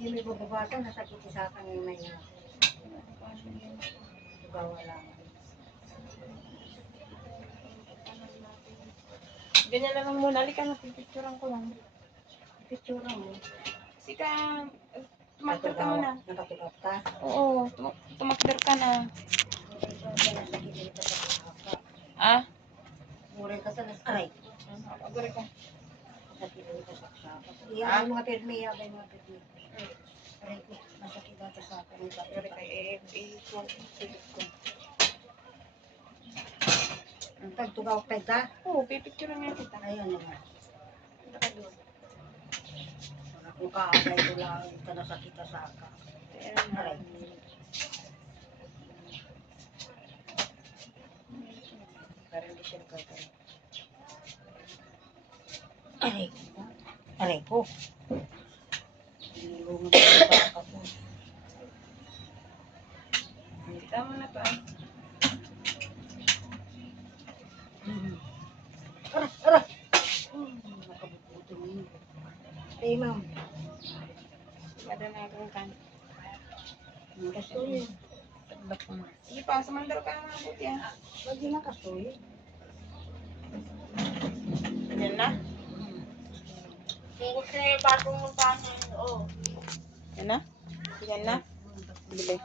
Hindi may bababasa, nasakit sa akin yung may gawa lang. Ganyan na lang muna. Halika na, pipicturean ko lang. Picture mo. Kasi ka, tumakder ka muna. Nakatulog ka. Oo, tumakder ka na. Ah? Muray ka sa aray. Agore ka. Nasakit ka sa sapatos. Iyan yung mga pirmi, iyan yung mga pirmi. Aray ko, nasakit ka sa sapatos. Agore ka, silip ko. Tagtugaw ka ka? Oo, pipicturean nga kita. Ayan naman. Punta ka doon. Kung kaagay ko lang, ka nasakit ka sa akin. Aray. Para hindi siya nagkakaroon. Aray ko. Aray ko. Nilungan ko sa akin. Tama na to. Aray! Nakabubuto mo. Hey, ma'am. Madanagang ka. Kasoy. Sige pa, sumandal ka na mabuti ah. Lagi na kasoy. Yan na. Kung gusto niya yung bagong paano, oo. Yan na? Yan na? Bili.